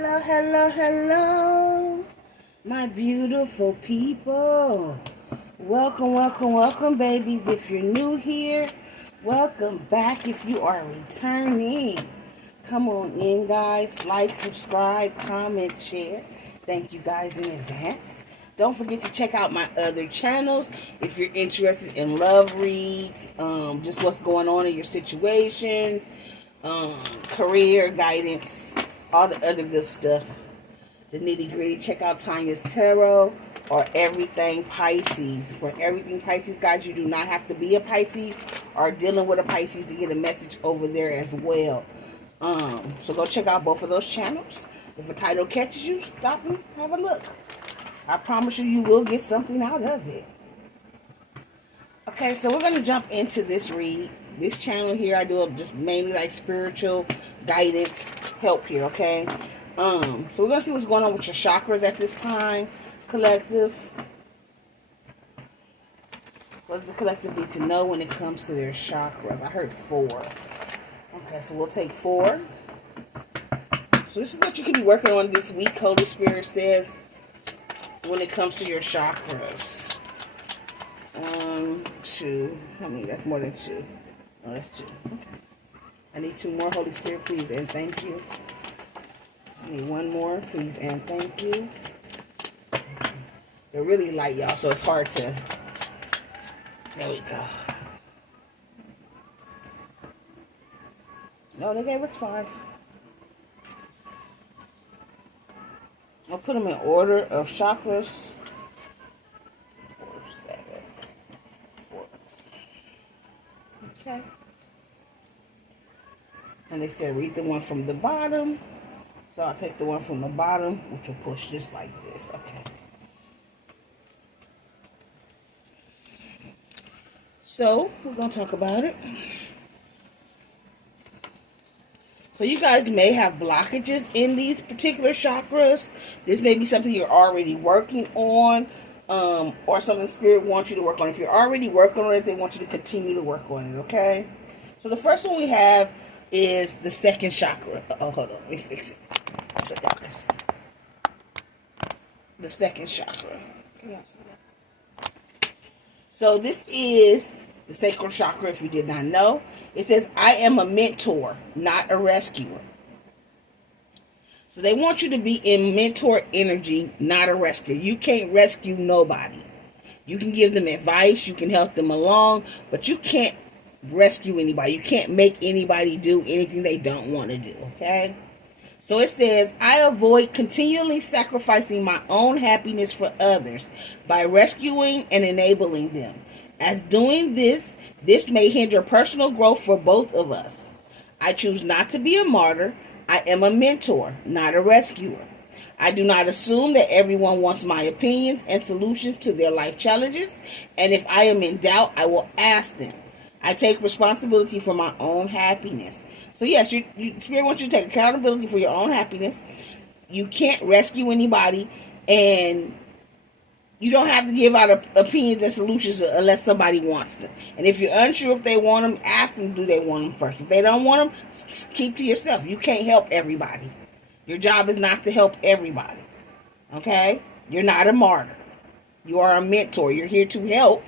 Hello, hello, hello, my beautiful people. Welcome, welcome, welcome, babies. If you're new here, welcome back. If you are returning, come on in, guys. Like, subscribe, comment, share. Thank you guys in advance. Don't forget to check out my other channels if you're interested in love reads, just what's going on in your situations, career guidance, all the other good stuff, the nitty gritty. Check out Tanya's Tarot or Everything Pisces. For Everything Pisces, guys, you do not have to be a Pisces or dealing with a Pisces to get a message over there as well. So go check out both of those channels. If a title catches you, stop and have a look. I promise you, you will get something out of it. Okay, so we're going to jump into this read. This channel here, I do just mainly like spiritual guidance help here, okay? So we're going to see what's going on with your chakras at this time, collective. What does the collective need to know when it comes to their chakras? I heard 4. Okay, so we'll take 4. So this is what you can be working on this week, Holy Spirit says, when it comes to your chakras. 1, 2. How many? That's more than 2. Oh, that's 2. Okay. I need 2 more, Holy Spirit, please, and thank you. I need 1 more, please, and thank you. They're really light, y'all, so it's hard to... There we go. No, they gave us 5. I'll put them in order of chakras. 4, 7, 4. Okay. And they said read the one from the bottom. So I'll take the one from the bottom, which will push this like this. Okay. So we're going to talk about it. So you guys may have blockages in these particular chakras. This may be something you're already working on, or something Spirit wants you to work on. If you're already working on it, they want you to continue to work on it, okay? So the first one we have is the second chakra. Oh, hold on. Let me fix it. So y'all can see. The second chakra. Can y'all see that? So this is the sacral chakra, if you did not know. It says, I am a mentor, not a rescuer. So they want you to be in mentor energy, not a rescuer. You can't rescue nobody. You can give them advice, you can help them along, but you can't rescue anybody. You can't make anybody do anything they don't want to do, okay? So it says, I avoid continually sacrificing my own happiness for others by rescuing and enabling them. As doing this may hinder personal growth for both of us. I choose not to be a martyr. I am a mentor, not a rescuer. I do not assume that everyone wants my opinions and solutions to their life challenges, and if I am in doubt, I will ask them. I take responsibility for my own happiness. So yes, Spirit wants you to take accountability for your own happiness. You can't rescue anybody, and you don't have to give out opinions and solutions unless somebody wants them. And if you're unsure if they want them, ask them, do they want them first. If they don't want them, keep to yourself. You can't help everybody. Your job is not to help everybody. Okay? You're not a martyr. You are a mentor. You're here to help,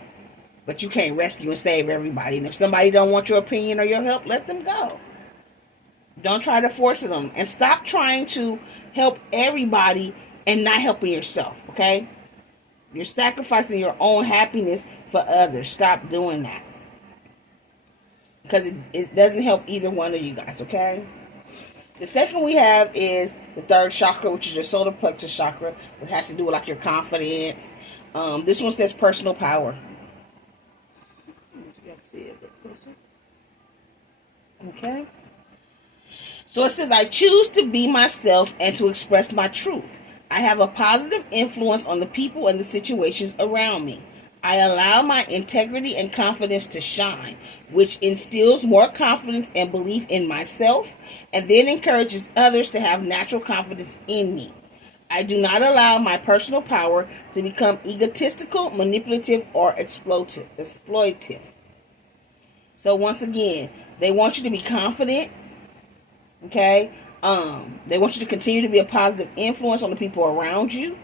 but you can't rescue and save everybody. And if somebody don't want your opinion or your help, let them go. Don't try to force it on them. And stop trying to help everybody and not helping yourself. Okay? You're sacrificing your own happiness for others. Stop doing that. Because it doesn't help either one of you guys, okay? The second we have is the third chakra, which is your solar plexus chakra, which has to do with like your confidence. This one says personal power. You can see it a bit closer. Okay? So it says, I choose to be myself and to express my truth. I have a positive influence on the people and the situations around me. I allow my integrity and confidence to shine, which instills more confidence and belief in myself, and then encourages others to have natural confidence in me. I do not allow my personal power to become egotistical, manipulative, or exploitive. So once again, they want you to be confident, okay? They want you to continue to be a positive influence on the people around you.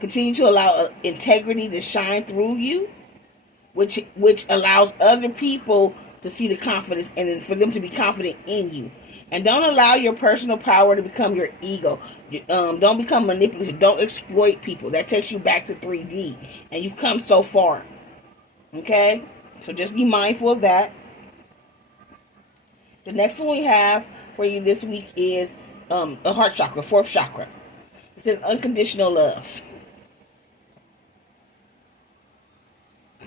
Continue to allow integrity to shine through you, which allows other people to see the confidence and then for them to be confident in you. And don't allow your personal power to become your ego. Don't become manipulative. Don't exploit people. That takes you back to 3D. And you've come so far. Okay? So just be mindful of that. The next one we have for you this week is a heart chakra, fourth chakra. It says unconditional love.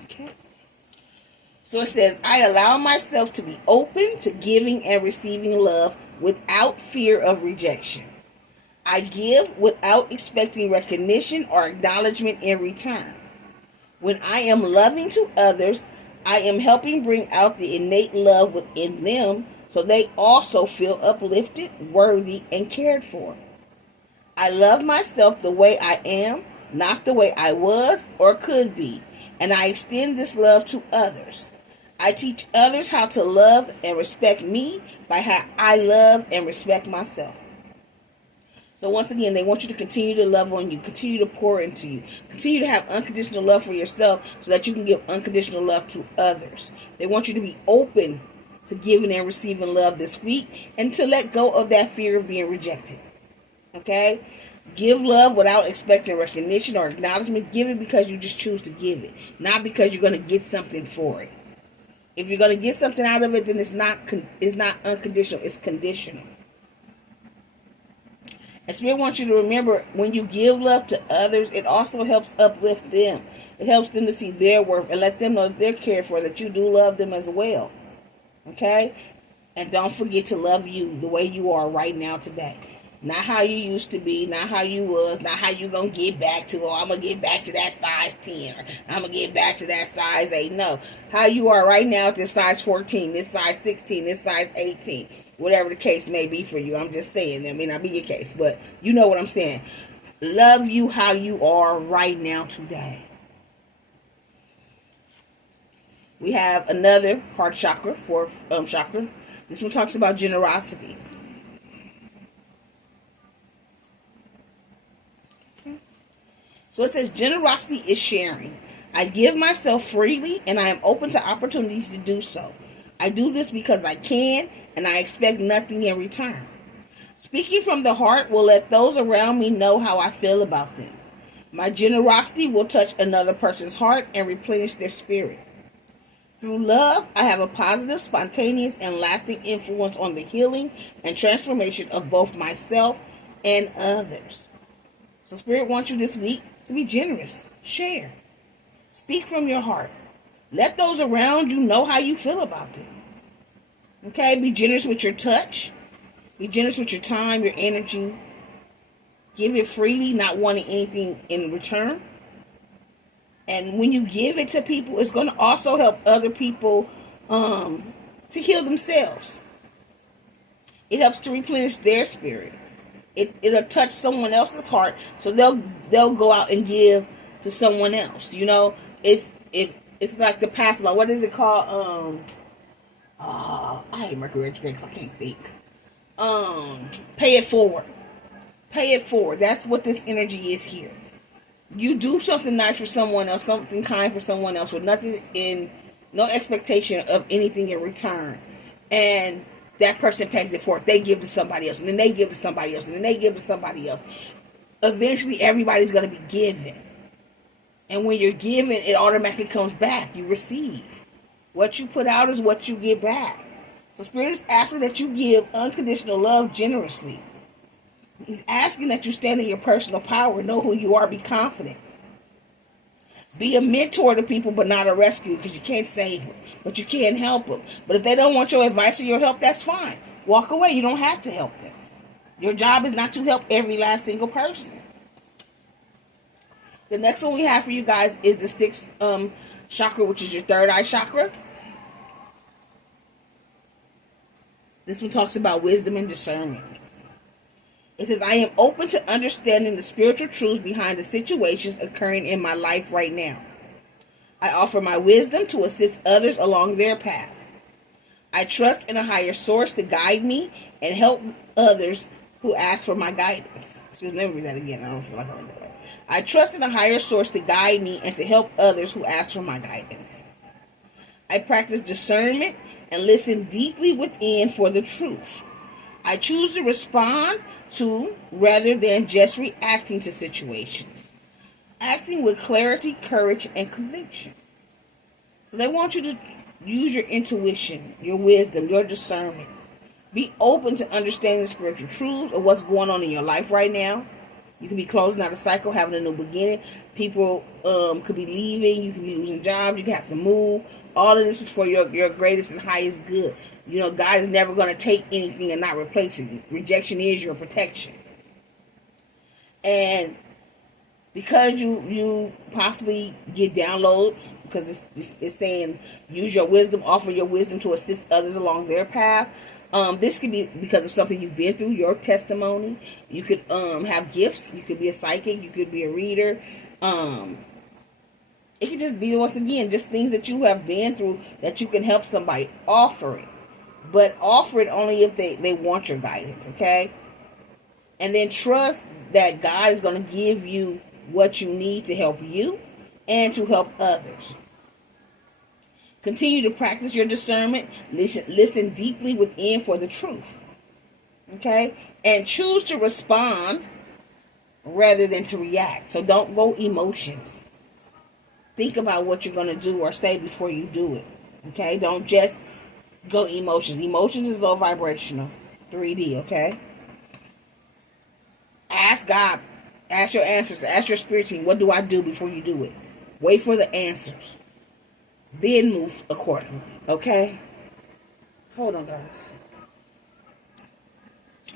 Okay. So it says, I allow myself to be open to giving and receiving love without fear of rejection. I give without expecting recognition or acknowledgement in return. When I am loving to others, I am helping bring out the innate love within them so they also feel uplifted, worthy, and cared for. I love myself the way I am, not the way I was or could be, and I extend this love to others. I teach others how to love and respect me by how I love and respect myself. So once again, they want you to continue to love on you, continue to pour into you, continue to have unconditional love for yourself so that you can give unconditional love to others. They want you to be open to giving and receiving love this week and to let go of that fear of being rejected. Okay? Give love without expecting recognition or acknowledgement. Give it because you just choose to give it, not because you're going to get something for it. If you're going to get something out of it, then it's not unconditional, it's conditional. And Spirit wants you to remember, when you give love to others, it also helps uplift them. It helps them to see their worth and let them know that they're cared for, that you do love them as well. Okay? And don't forget to love you the way you are right now today. Not how you used to be, not how you was, not how you going to get back to, I'm going to get back to that size 10. Or I'm going to get back to that size 8. No. How you are right now at this size 14, this size 16, this size 18. Whatever the case may be for you. I'm just saying, that may not be your case, but you know what I'm saying. Love you how you are right now today. We have another heart chakra, fourth chakra. This one talks about generosity. So it says, generosity is sharing. I give myself freely and I am open to opportunities to do so. I do this because I can and I expect nothing in return. Speaking from the heart will let those around me know how I feel about them. My generosity will touch another person's heart and replenish their spirit. Through love, I have a positive, spontaneous, and lasting influence on the healing and transformation of both myself and others. So Spirit wants you this week to be generous. Share. Speak from your heart. Let those around you know how you feel about them. Okay? Be generous with your touch. Be generous with your time, your energy. Give it freely, not wanting anything in return. And when you give it to people, it's going to also help other people to heal themselves. It helps to replenish their spirit. It'll touch someone else's heart, so they'll go out and give to someone else. You know, it's like the past law. What is it called? I hate Mercury retrograde because I can't think. Pay it forward. Pay it forward. That's what this energy is here. You do something nice for someone else, something kind for someone else, with no expectation of anything in return, and that person pays it forward. They give to somebody else, and then they give to somebody else, and then they give to somebody else. Eventually, everybody's going to be giving. And when you're giving, it automatically comes back. You receive. What you put out is what you get back. So Spirit is asking that you give unconditional love generously. He's asking that you stand in your personal power, know who you are, be confident. Be a mentor to people, but not a rescue, because you can't save them, but you can help them. But if they don't want your advice or your help, that's fine. Walk away. You don't have to help them. Your job is not to help every last single person. The next one we have for you guys is the sixth chakra, which is your third eye chakra. This one talks about wisdom and discernment. It says, I am open to understanding the spiritual truths behind the situations occurring in my life right now. I offer my wisdom to assist others along their path. I trust in a higher source to guide me and help others who ask for my guidance. Excuse me, let me read that again. I don't feel like I read that right. I trust in a higher source to guide me and to help others who ask for my guidance. I practice discernment and listen deeply within for the truth. I choose to respond to rather than just reacting to situations. Acting with clarity, courage, and conviction. So they want you to use your intuition, your wisdom, your discernment. Be open to understanding the spiritual truths of what's going on in your life right now. You could be closing out a cycle, having a new beginning. People could be leaving. You could be losing jobs. You could have to move. All of this is for your greatest and highest good. You know, God is never going to take anything and not replace it. Rejection is your protection. And because you possibly get downloads, because it's saying use your wisdom, offer your wisdom to assist others along their path. This could be because of something you've been through, your testimony. You could have gifts. You could be a psychic. You could be a reader. It could just be, once again, just things that you have been through that you can help somebody. Offer it. But offer it only if they want your guidance, okay? And then trust that God is going to give you what you need to help you and to help others. Continue to practice your discernment. Listen deeply within for the truth. Okay? And choose to respond rather than to react. So don't go emotions. Think about what you're going to do or say before you do it. Okay? Don't just go emotions. Emotions is low vibrational. 3D, okay? Ask God. Ask your answers. Ask your spirit team, what do I do before you do it? Wait for the answers. Then move accordingly, okay? Hold on, guys.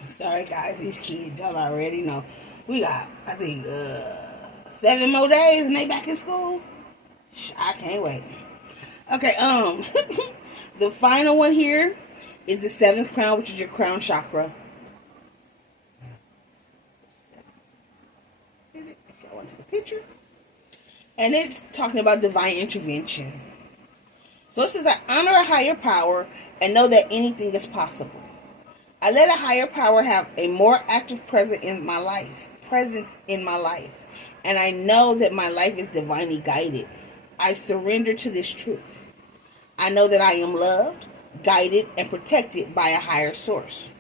Sorry, guys. These kids, y'all already know. We got, I think, 7 more days and they back in school. I can't wait. Okay, the final one here is the 7th crown, which is your crown chakra. If y'all want to take a picture. And it's talking about divine intervention. So it says, I honor a higher power and know that anything is possible. I let a higher power have a more active presence in my life. And I know that my life is divinely guided. I surrender to this truth. I know that I am loved, guided, and protected by a higher source.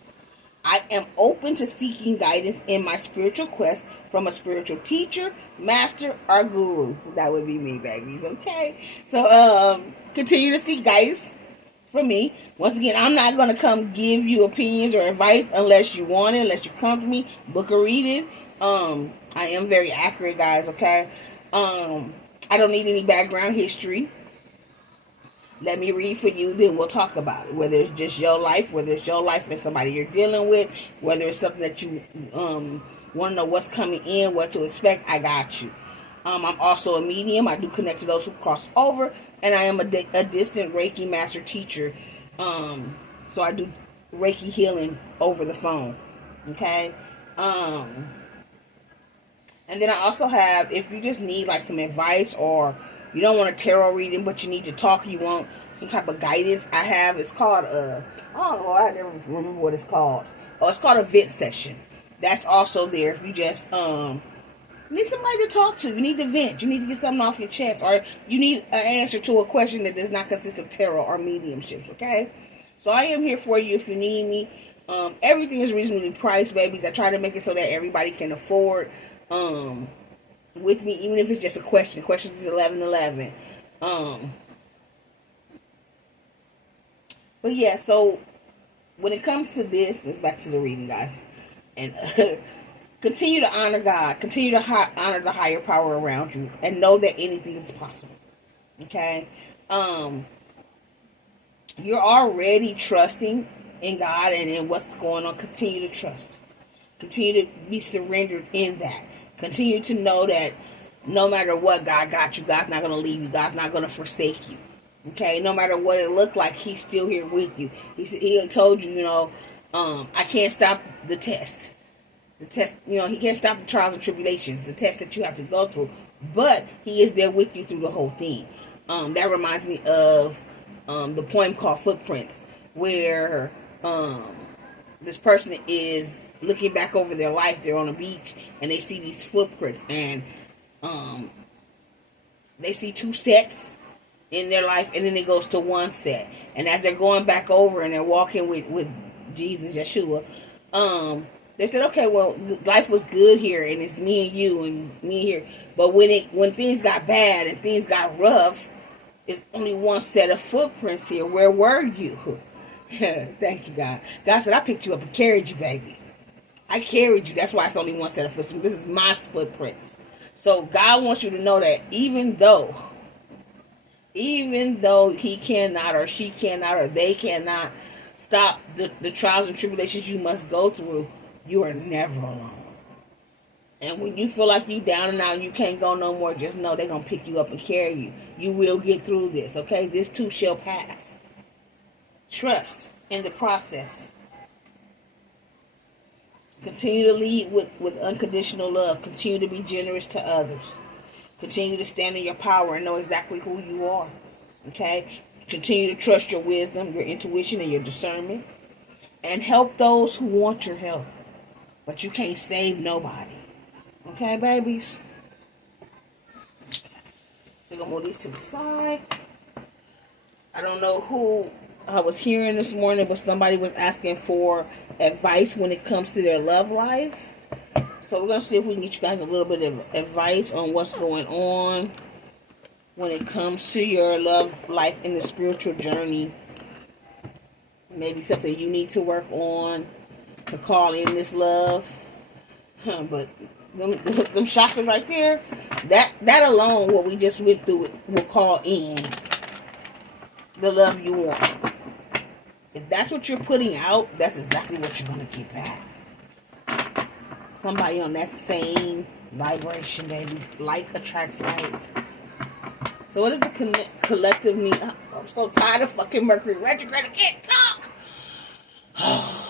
I am open to seeking guidance in my spiritual quest from a spiritual teacher, master, or guru. That would be me, babies, okay? So, continue to seek guidance from me. Once again, I'm not going to come give you opinions or advice unless you want it, unless you come to me. Book a reading. I am very accurate, guys, okay? I don't need any background history. Let me read for you, then we'll talk about it. Whether it's just your life, whether it's your life and somebody you're dealing with, whether it's something that you want to know what's coming in, what to expect, I got you. I'm also a medium. I do connect to those who cross over, and I am a distant Reiki master teacher. So I do Reiki healing over the phone. Okay? And then I also have, if you just need like some advice, or you don't want a tarot reading, but you need to talk, you want some type of guidance, I have, it's called, I don't know, I never remember what it's called. Oh, it's called a vent session. That's also there if you just, need somebody to talk to. You need to vent. You need to get something off your chest, or you need an answer to a question that does not consist of tarot or mediumships, okay? So I am here for you if you need me. Everything is reasonably priced, babies. I try to make it so that everybody can afford, with me, even if it's just a question. Question is $11.11. But yeah, so when it comes to this, let's back to the reading, guys. And continue to honor God. Continue to honor the higher power around you, and know that anything is possible. Okay? You're already trusting in God and in what's going on. Continue to trust. Continue to be surrendered in that. Continue to know that no matter what, God got you. God's not going to leave you. God's not going to forsake you. Okay? No matter what it looked like, He's still here with you. He told you, I can't stop the test. The test, He can't stop the trials and tribulations, the test that you have to go through. But He is there with you through the whole thing. That reminds me of the poem called Footprints, where this person is looking back over their life. They're on a beach and they see these footprints, and they see two sets in their life, and then it goes to one set. And as they're going back over and they're walking with Jesus, Yeshua, they said, okay, well, life was good here, and it's me and you and me here. But when things got bad and things got rough, it's only one set of footprints here. Where were you? Thank you, God. God said, I picked you up and carried you, baby. I carried you. That's why it's only one set of footprints. This is my footprints. So God wants you to know that even though he cannot or she cannot or they cannot stop the trials and tribulations you must go through, you are never alone. And when you feel like you down and out and you can't go no more, just know they're going to pick you up and carry you. You will get through this, okay? This too shall pass. Trust in the process. Continue to lead with unconditional love. Continue to be generous to others. Continue to stand in your power and know exactly who you are, okay? Continue to trust your wisdom, your intuition, and your discernment. And help those who want your help. But you can't save nobody. Okay, babies? So I'm going to move these to the side. I don't know who I was hearing this morning, but somebody was asking for advice when it comes to their love life. So we're going to see if we can get you guys a little bit of advice on what's going on when it comes to your love life in the spiritual journey. Maybe something you need to work on to call in this love. But them chakras right there, that alone, what we just went through, will call in the love you want. If that's what you're putting out, that's exactly what you're going to get back. Somebody on that same vibration, babies. Like attracts like. So what is the collective need? I'm so tired of fucking Mercury retrograde. I can't talk.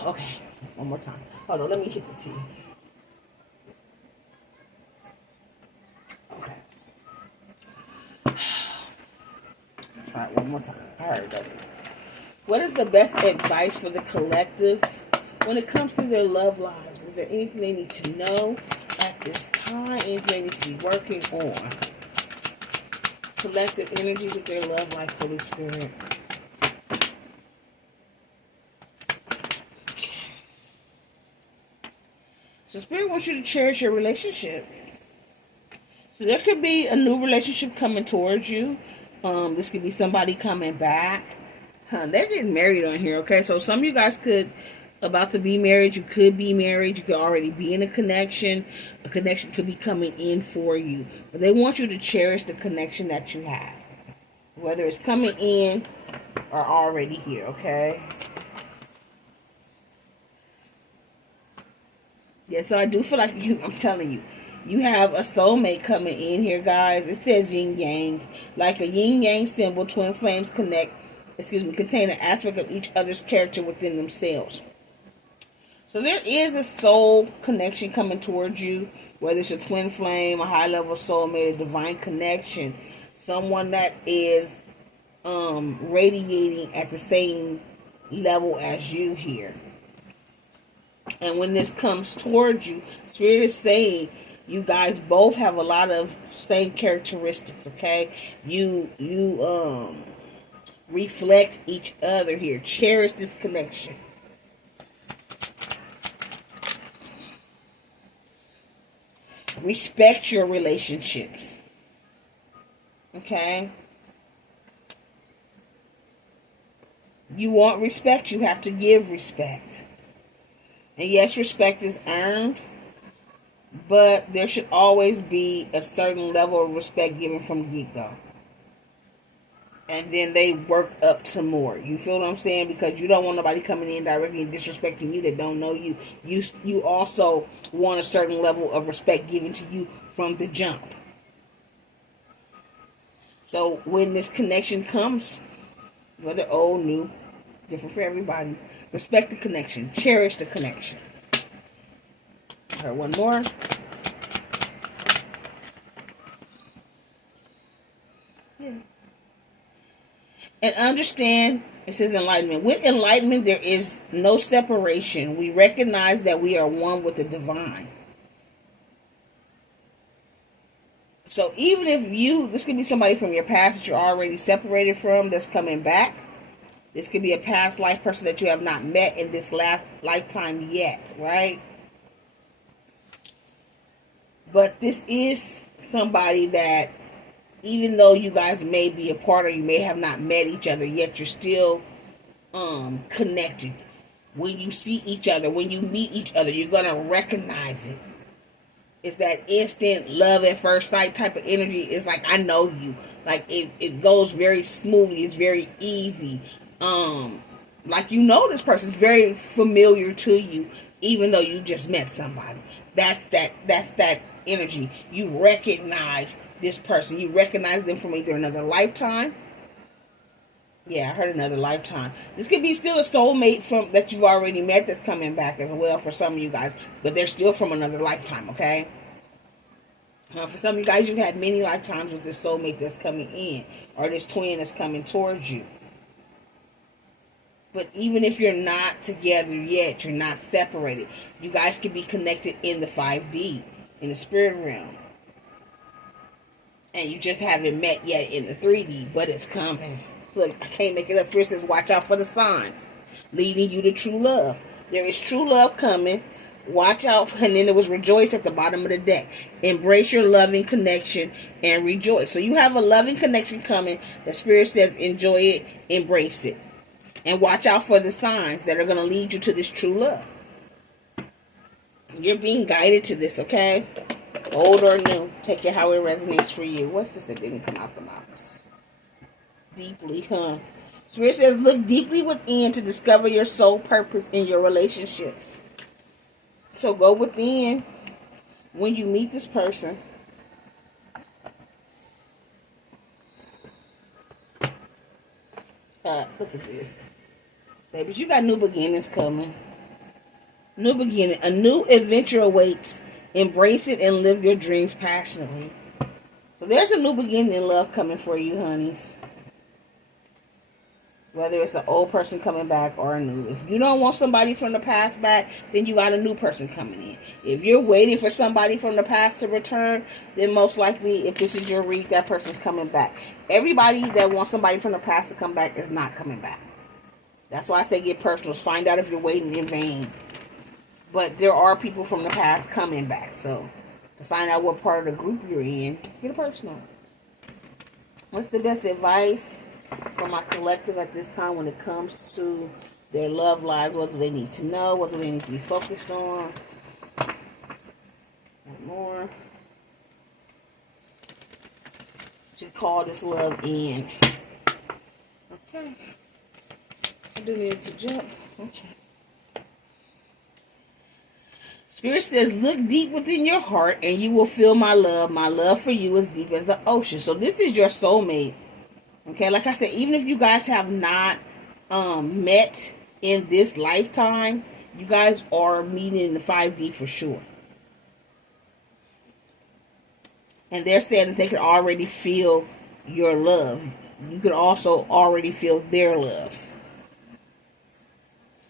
Okay, one more time. Hold on, let me hit the T. Try it one more time. All right, baby. What is the best advice for the collective when it comes to their love lives? Is there anything they need to know at this time? Anything they need to be working on? Collective energies with their love life, Holy Spirit. Okay. So Spirit wants you to cherish your relationship. So there could be a new relationship coming towards you. This could be somebody coming back. They're getting married on here, okay? So some of you guys about to be married. You could be married. You could already be in a connection. A connection could be coming in for you. But they want you to cherish the connection that you have. Whether it's coming in or already here, okay? Yeah, so I do feel like I'm telling you. You have a soulmate coming in here, guys. It says yin yang. Like a yin yang symbol, twin flames contain an aspect of each other's character within themselves. So there is a soul connection coming towards you, whether it's a twin flame, a high level soulmate, a divine connection, someone that is radiating at the same level as you here. And when this comes towards you, Spirit is saying you guys both have a lot of same characteristics, okay? You reflect each other here. Cherish this connection. Respect your relationships. Okay? You want respect, you have to give respect. And yes, respect is earned, but there should always be a certain level of respect given from the get-go. And then they work up to more. You feel what I'm saying? Because you don't want nobody coming in directly and disrespecting you that don't know you. You also want a certain level of respect given to you from the jump. So when this connection comes, whether old, new, different for everybody, respect the connection. Cherish the connection. All right, one more. Yeah. And understand, it says enlightenment. With enlightenment, there is no separation. We recognize that we are one with the divine. So even if this could be somebody from your past that you're already separated from that's coming back. This could be a past life person that you have not met in this lifetime yet, right? But this is somebody that, even though you guys may be apart or you may have not met each other yet, you're still connected. When you see each other, when you meet each other, you're going to recognize it. It's that instant love at first sight type of energy. It's like, I know you. Like, it goes very smoothly. It's very easy. Like, you know this person is very familiar to you, even though you just met somebody. That's that energy. You recognize this person. You recognize them from either another lifetime. Yeah, I heard another lifetime. This could be still a soulmate that you've already met that's coming back as well for some of you guys, but they're still from another lifetime, okay? For some of you guys, you've had many lifetimes with this soulmate that's coming in, or this twin that's coming towards you. But even if you're not together yet, you're not separated, you guys can be connected in the 5D, in the spirit realm. And you just haven't met yet in the 3D, but it's coming. Look, I can't make it up. Spirit says, watch out for the signs leading you to true love. There is true love coming. Watch out. And then there was rejoice at the bottom of the deck. Embrace your loving connection and rejoice. So you have a loving connection coming. The Spirit says, enjoy it, embrace it. And watch out for the signs that are going to lead you to this true love. You're being guided to this, okay? Old or new. Take it how it resonates for you. What's this that didn't come out the box? Deeply, huh? Spirit says, look deeply within to discover your soul purpose in your relationships. So go within when you meet this person. Look at this. Babies, you got new beginnings coming. New beginning. A new adventure awaits. Embrace it and live your dreams passionately. So there's a new beginning in love coming for you, honeys. Whether it's an old person coming back or a new. If you don't want somebody from the past back, then you got a new person coming in. If you're waiting for somebody from the past to return, then most likely, if this is your read, that person's coming back. Everybody that wants somebody from the past to come back is not coming back. That's why I say get personals. Find out if you're waiting in vain. But there are people from the past coming back. So, to find out what part of the group you're in, get a personal. What's the best advice for my collective at this time when it comes to their love lives? What do they need to know? What do they need to be focused on? One more. To call this love in. Okay. I do need to jump. Okay. Spirit says, look deep within your heart and you will feel my love. My love for you is deep as the ocean. So this is your soulmate. Okay, like I said, even if you guys have not met in this lifetime, you guys are meeting in the 5D for sure. And they're saying that they can already feel your love. You could also already feel their love.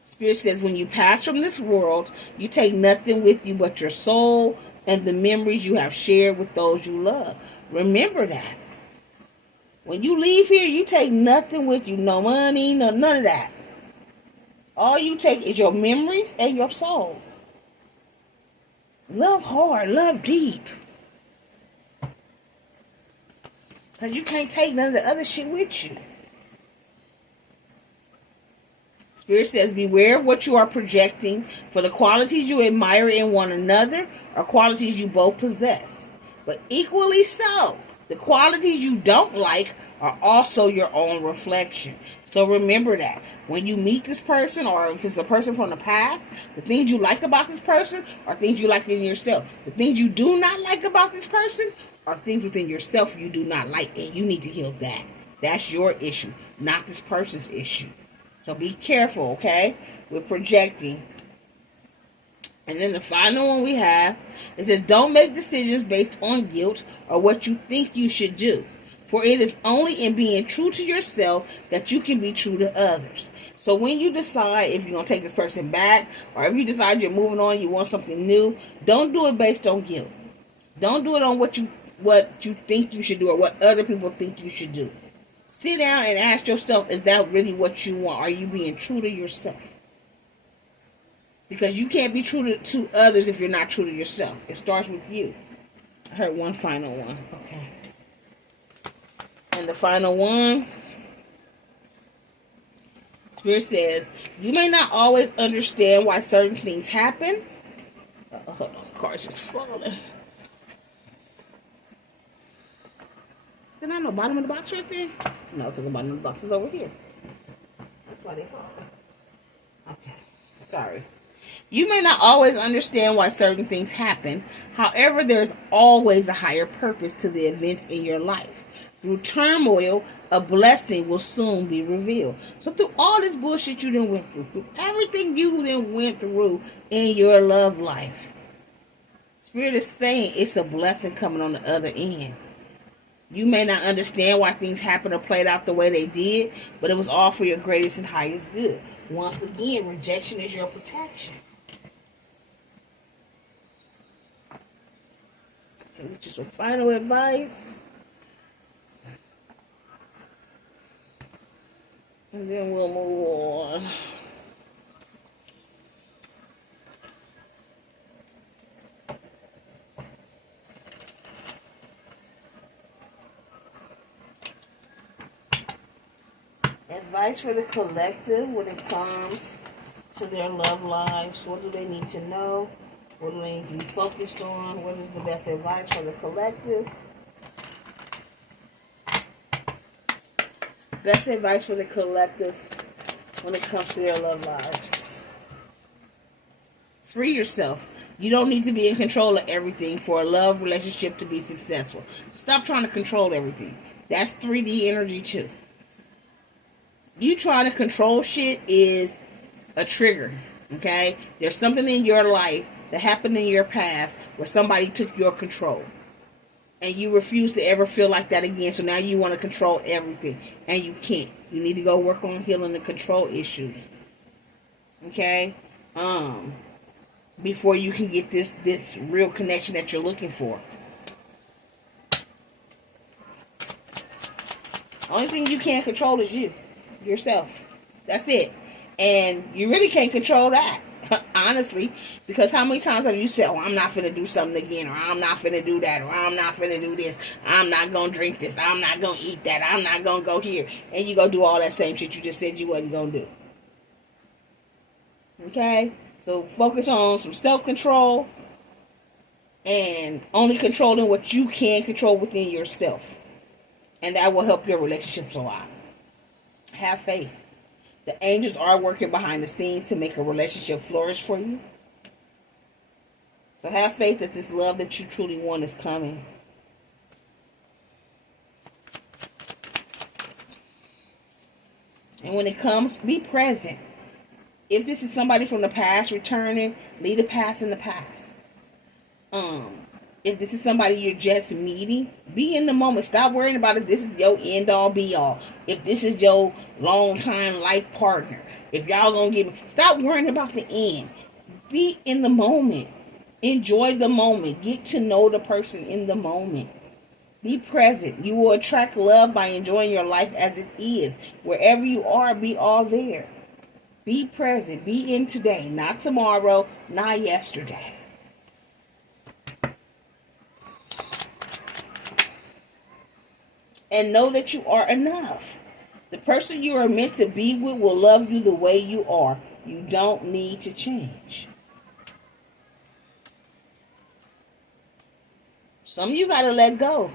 Spirit says, when you pass from this world, you take nothing with you but your soul and the memories you have shared with those you love. Remember that. When you leave here, you take nothing with you. No money, none of that. All you take is your memories and your soul. Love hard, love deep. Because you can't take none of the other shit with you. Spirit says, beware of what you are projecting, for the qualities you admire in one another are qualities you both possess. But equally so, the qualities you don't like are also your own reflection. So remember that. When you meet this person, or if it's a person from the past, the things you like about this person are things you like in yourself. The things you do not like about this person are things within yourself you do not like, and you need to heal that. That's your issue, not this person's issue. So be careful, okay, with projecting. And then the final one we have, it says, don't make decisions based on guilt or what you think you should do. For it is only in being true to yourself that you can be true to others. So when you decide if you're going to take this person back, or if you decide you're moving on, you want something new, don't do it based on guilt. Don't do it on what you think you should do or what other people think you should do. Sit down and ask yourself, is that really what you want? Are you being true to yourself? Because you can't be true to others if you're not true to yourself. It starts with you. I heard one final one. Okay. And the final one, Spirit says, you may not always understand why certain things happen. Hold on, the card's just falling. Is there not the bottom of the box right there? No, because the bottom of the box is over here. That's why they fall. Okay, sorry. You may not always understand why certain things happen. However, there's always a higher purpose to the events in your life. Through turmoil, a blessing will soon be revealed. So through all this bullshit you done went through everything you then went through in your love life, Spirit is saying it's a blessing coming on the other end. You may not understand why things happened or played out the way they did, but it was all for your greatest and highest good. Once again, rejection is your protection. Can we get you some final advice? And then we'll move on. Advice for the collective when it comes to their love lives. What do they need to know? What do they need to be focused on? What is the best advice for the collective? Best advice for the collective when it comes to their love lives. Free yourself. You don't need to be in control of everything for a love relationship to be successful. Stop trying to control everything. That's 3D energy too. You trying to control shit is a trigger, okay? There's something in your life that happened in your past where somebody took your control. And you refuse to ever feel like that again, so now you want to control everything. And you can't. You need to go work on healing the control issues. Okay? Before you can get this real connection that you're looking for. Only thing you can't control is you. Yourself. That's it. And you really can't control that, honestly, because how many times have you said, oh, I'm not finna do something again, or I'm not finna do that, or I'm not finna do this, I'm not gonna drink this, I'm not gonna eat that, I'm not gonna go here, and you go do all that same shit you just said you wasn't gonna do. Okay? So focus on some self-control and only controlling what you can control within yourself. And that will help your relationships a lot. Have faith. The angels are working behind the scenes to make a relationship flourish for you. So have faith that this love that you truly want is coming. And when it comes, be present. If this is somebody from the past returning, leave the past in the past. If this is somebody you're just meeting, be in the moment. Stop worrying about if this is your end all be all. If this is your long time life partner. If y'all gonna get me. Stop worrying about the end. Be in the moment. Enjoy the moment. Get to know the person in the moment. Be present. You will attract love by enjoying your life as it is. Wherever you are, be all there. Be present. Be in today. Not tomorrow. Not yesterday. And know that you are enough. The person you are meant to be with will love you the way you are. You don't need to change. Some of you got to let go.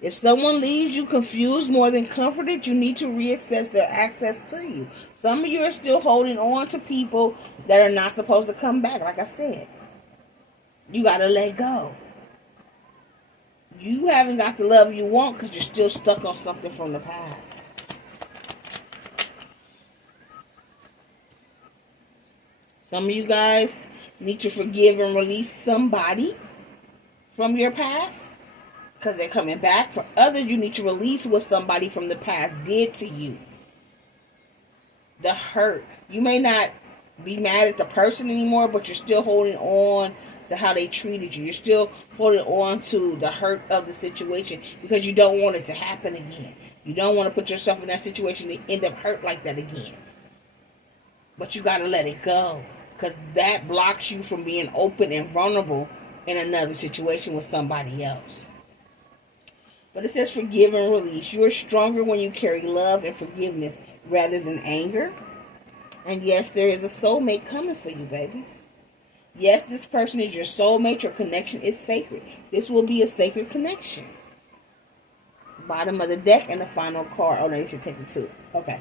If someone leaves you confused more than comforted, you need to reassess their access to you. Some of you are still holding on to people that are not supposed to come back, like I said. You got to let go. You haven't got the love you want because you're still stuck on something from the past. Some of you guys need to forgive and release somebody from your past. because they're coming back. For others, you need to release what somebody from the past did to you. The hurt. You may not be mad at the person anymore, but you're still holding on to how they treated you. You're still holding on to the hurt of the situation because you don't want it to happen again. You don't want to put yourself in that situation to end up hurt like that again. But you got to let it go, because that blocks you from being open and vulnerable in another situation with somebody else. But it says forgive and release. You are stronger when you carry love and forgiveness rather than anger. And yes, there is a soulmate coming for you, babies. Yes, this person is your soulmate. Your connection is sacred. This will be a sacred connection. Bottom of the deck and the final card. Oh, no, you should take it too. Okay.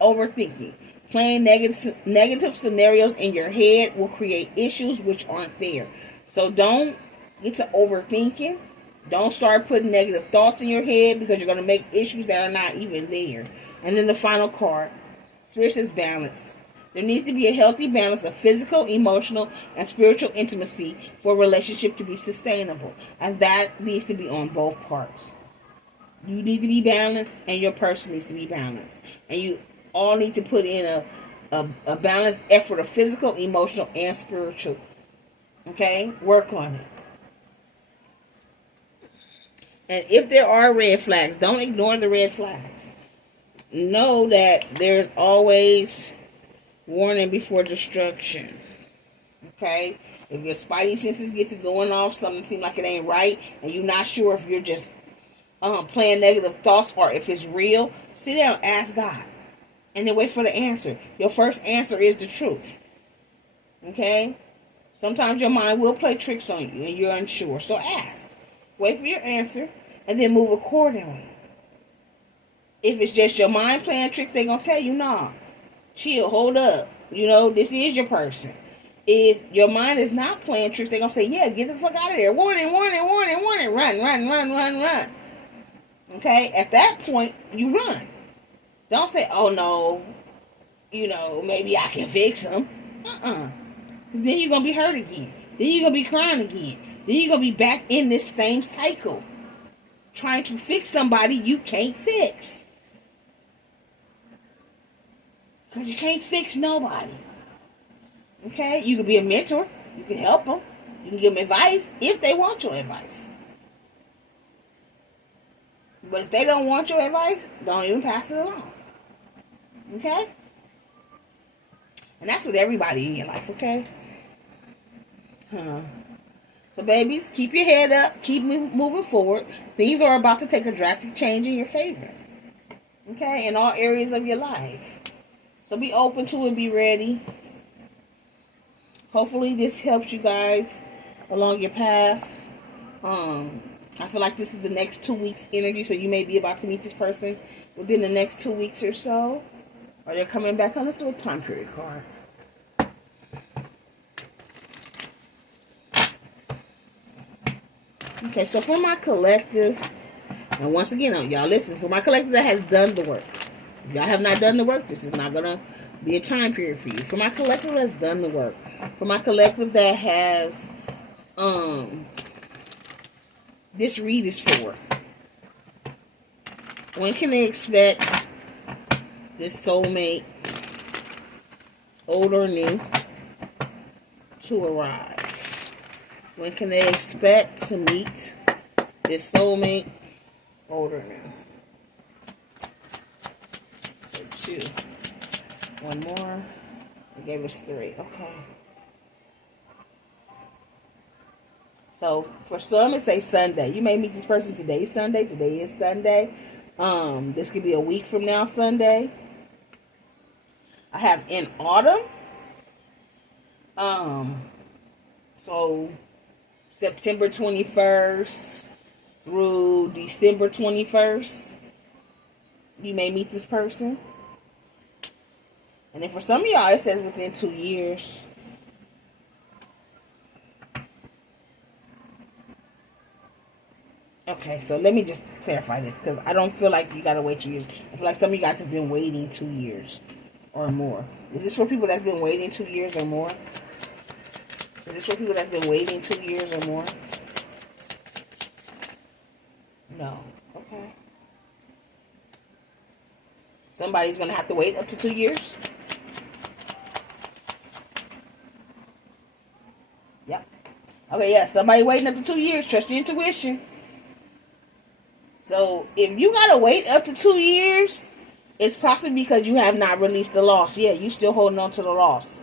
Overthinking. Playing negative scenarios in your head will create issues which aren't there. So don't get to overthinking. Don't start putting negative thoughts in your head, because you're going to make issues that are not even there. And then the final card. Spirit says balance. There needs to be a healthy balance of physical, emotional, and spiritual intimacy for a relationship to be sustainable. And that needs to be on both parts. You need to be balanced, and your person needs to be balanced. And you all need to put in a balanced effort of physical, emotional, and spiritual. Okay? Work on it. And if there are red flags, don't ignore the red flags. Know that there's always warning before destruction. Okay? If your spidey senses get to going off, something seems like it ain't right, and you're not sure if you're just playing negative thoughts or if it's real, sit down and ask God. And then wait for the answer. Your first answer is the truth. Okay? Sometimes your mind will play tricks on you and you're unsure. So ask. Wait for your answer and then move accordingly. If it's just your mind playing tricks, they're going to tell you, nah, chill, hold up. You know, this is your person. If your mind is not playing tricks, they're going to say, yeah, get the fuck out of there. Warning, warning, warning, warning. Run, run, run, run, run. Okay? At that point, you run. Don't say, oh no, you know, maybe I can fix them. Then you're going to be hurt again. Then you're going to be crying again. Then you're going to be back in this same cycle. Trying to fix somebody you can't fix. Because you can't fix nobody. Okay? You can be a mentor. You can help them. You can give them advice if they want your advice. But if they don't want your advice, don't even pass it along. Okay? And that's with everybody in your life, okay? So, babies, keep your head up. Keep moving forward. Things are about to take a drastic change in your favor. Okay? In all areas of your life. So, be open to it. Be ready. Hopefully, this helps you guys along your path. I feel like this is the next 2 weeks' energy. So, you may be about to meet this person within the next 2 weeks or so. Or they're coming back on. Let's do a time period card. Okay, so for my collective, and once again, y'all listen, for my collective that has done the work. If y'all have not done the work, this is not going to be a time period for you. For my collective that has done the work. For my collective that has, this read is for. When can they expect this soulmate, old or new, to arrive? When can they expect to meet this soulmate, old or new? So 2. One more. They gave us 3. Okay. So for some, it say Sunday. You may meet this person today, Sunday. Today is Sunday. This could be a week from now, Sunday. I have in autumn. So September 21st through December 21st, you may meet this person. And then for some of y'all, it says within 2 years. Okay, so let me just clarify this, because I don't feel like you got to wait 2 years. I feel like some of you guys have been waiting 2 years or more. Is this for people that's been waiting 2 years or more? Is this for people that's been waiting 2 years or more? No. Okay. Somebody's going to have to wait up to 2 years? Yep. Okay, yeah. Somebody waiting up to 2 years. Trust your intuition. So, if you got to wait up to 2 years, it's possibly because you have not released the loss. Yeah, you still holding on to the loss.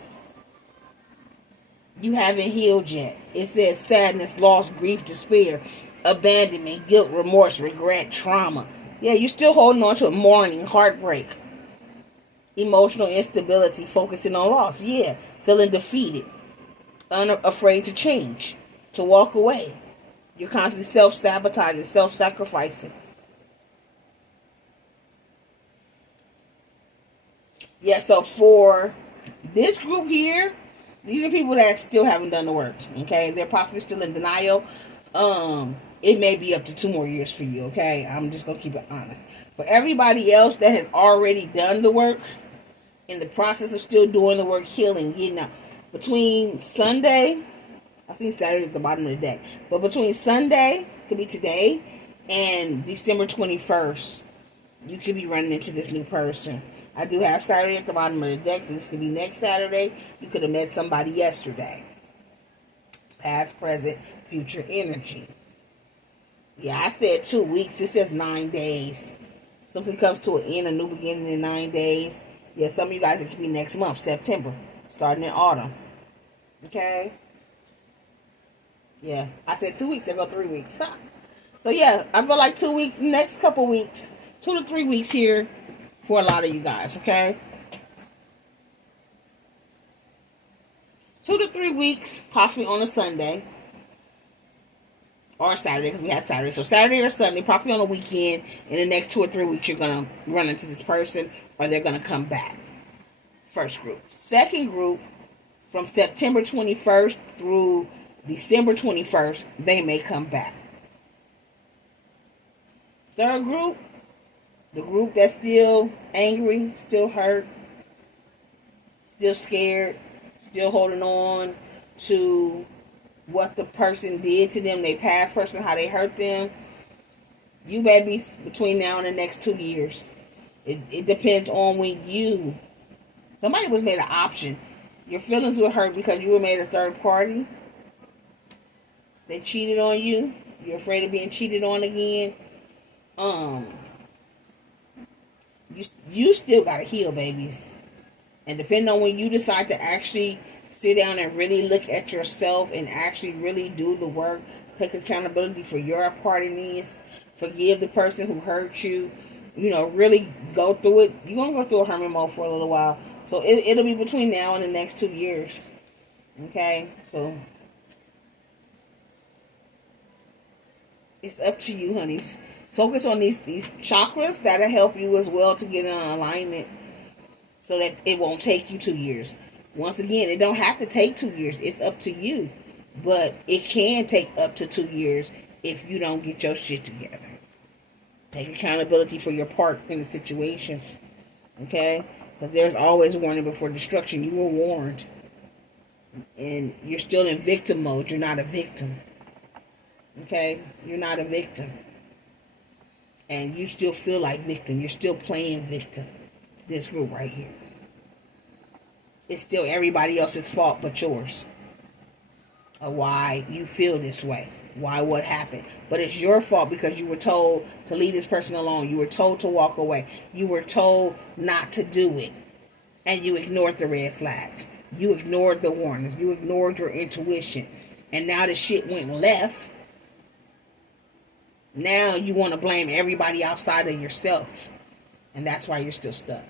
You haven't healed yet. It says sadness, loss, grief, despair, abandonment, guilt, remorse, regret, trauma. Yeah, you're still holding on to it. Mourning, heartbreak, emotional instability, focusing on loss. Yeah, feeling defeated, unafraid to change, to walk away. You're constantly self-sabotaging, self-sacrificing. Yeah, so for this group here, these are people that still haven't done the work. Okay, they're possibly still in denial. It may be up to 2 more years for you. Okay, I'm just gonna keep it honest. For everybody else that has already done the work, in the process of still doing the work, healing, getting out. Between Sunday, I see Saturday at the bottom of the deck, but between Sunday, could be today, and December 21st, you could be running into this new person. I do have Saturday at the bottom of the deck, so this could be next Saturday. You could have met somebody yesterday. Past, present, future energy. Yeah, I said 2 weeks. It says 9 days. Something comes to an end, a new beginning in 9 days. Yeah, some of you guys, it could be next month, September, starting in autumn. Okay? Yeah, I said 2 weeks. There go 3 weeks. Huh. So, yeah, I feel like 2 weeks, next couple weeks, 2 to 3 weeks here for a lot of you guys, okay? 2 to 3 weeks, possibly on a Sunday. Or Saturday, because we had Saturday. So Saturday or Sunday, possibly on a weekend. In the next 2 or 3 weeks, you're going to run into this person, or they're going to come back. First group. Second group, from September 21st through December 21st, they may come back. Third group, the group that's still angry, still hurt, still scared, still holding on to what the person did to them, their past person, how they hurt them. You babies, between now and the next 2 years. It depends on when you, somebody was made an option. Your feelings were hurt because you were made a third party. They cheated on you. You're afraid of being cheated on again. You still gotta heal, babies. And depending on when you decide to actually sit down and really look at yourself and actually really do the work, take accountability for your part in this, forgive the person who hurt you, you know, really go through it. You're going to go through a hermit mode for a little while. So it'll be between now and the next 2 years. Okay? So it's up to you, honeys. Focus on these chakras. That'll help you as well to get in alignment so that it won't take you 2 years. Once again, it don't have to take 2 years. It's up to you. But it can take up to 2 years if you don't get your shit together. Take accountability for your part in the situations. Okay? Because there's always warning before destruction. You were warned. And you're still in victim mode. You're not a victim. Okay? You're not a victim. And you still feel like victim. You're still playing victim. This group right here. It's still everybody else's fault but yours. Of why you feel this way. Why what happened. But it's your fault because you were told to leave this person alone. You were told to walk away. You were told not to do it. And you ignored the red flags. You ignored the warnings. You ignored your intuition. And now the shit went left. Now you want to blame everybody outside of yourself. And that's why you're still stuck.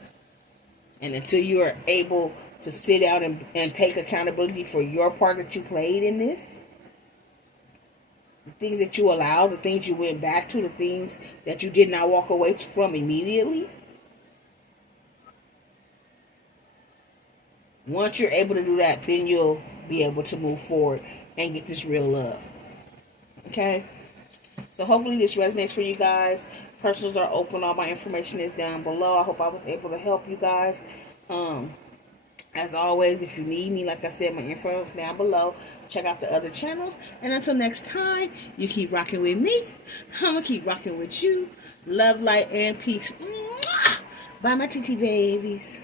And until you are able to sit out and take accountability for your part that you played in this, the things that you allowed, the things you went back to, the things that you did not walk away from immediately, once you're able to do that, then you'll be able to move forward and get this real love. Okay? So hopefully this resonates for you guys. Personals are open. All my information is down below. I hope I was able to help you guys. As always, if you need me, like I said, my info is down below. Check out the other channels. And until next time, you keep rocking with me. I'm going to keep rocking with you. Love, light, and peace. Mwah! Bye, my TT babies.